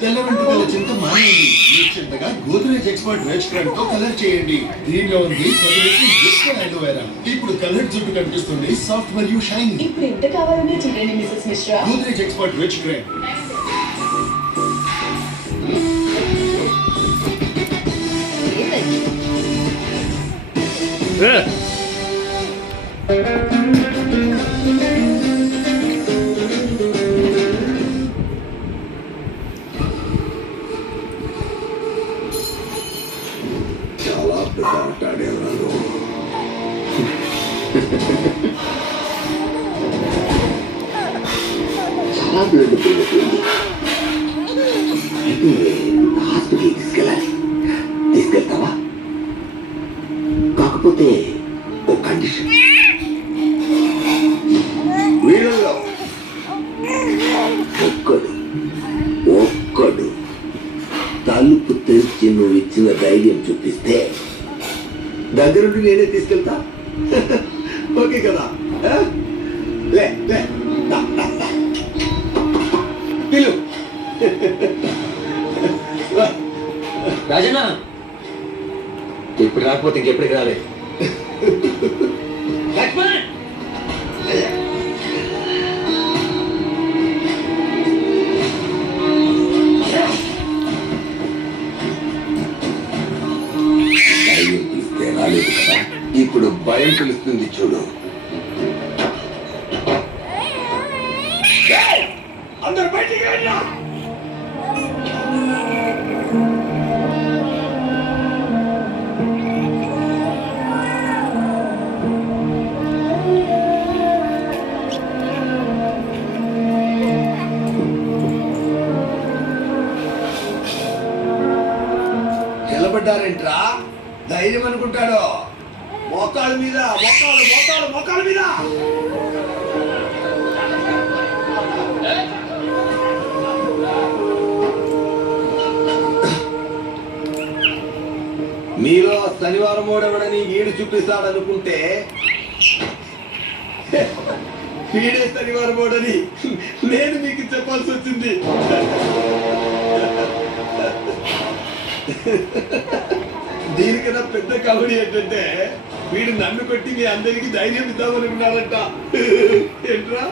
తెల్ల వెంట్రుకల చింత మానేయండి. మీరు చింతగా గోద్రేజ్ ఎక్స్పర్ట్ వెజ్ క్రీమ్ తో కలర్ చేయండి. దీనిలో ఉంది 10 రెట్లు ఎక్కువ అలోవెరా. ఇప్పుడు కలర్ జుట్టు కనిపిస్తుంది, సాఫ్ట్ మరియు షైనీ. ఇప్పుడు ఎంత కావాలనే చూడండి Mrs Mishra. Godrej expert veg cream. చాలా పెద్ద ఆట ఆడేవాళ్ళు. చాలా బ్లడ్ పోతుంది. హాస్పిటల్ తీసుకెళ్ళాలి. తీసుకెళ్తావా? కాకపోతే ఓ కండిషన్. వీళ్ళలో ఒక్కడు తలుపు తెరిచి నువ్వు ఇచ్చిన ధైర్యం చూపిస్తే దగ్గరుండి నేనే తీసుకెళ్తా. ఓకే కదా? లే లే పిలు. రాజన్న ఇప్పుడు రాకపోతే ఇంకెప్పటికి రాలే. లక్ష్మణ్ ధైర్యం పిలిస్తే రాలేదు కదా, ఇప్పుడు భయం పిలుస్తుంది చూడు. అందరు బయటికి వెళ్ళా. నిలబడ్డారేంట్రా? ధైర్యం అనుకుంటాడు. మోకాళ్ళ మీద మోకాళ్ళు మోకాళ్ళు మోకాళ్ళ మీద. మీలో శనివారం ఓడవడని వీడు చూపిస్తాడనుకుంటే వీడే శనివారం ఓడని నేను మీకు చెప్పాల్సి వచ్చింది. దీనికన్నా పెద్ద కబడ్డీ ఏంటంటే వీడు నన్ను కొట్టి మీ అందరికీ ధైర్యం ఇద్దామనుకున్నారంట. ఏంట్రా?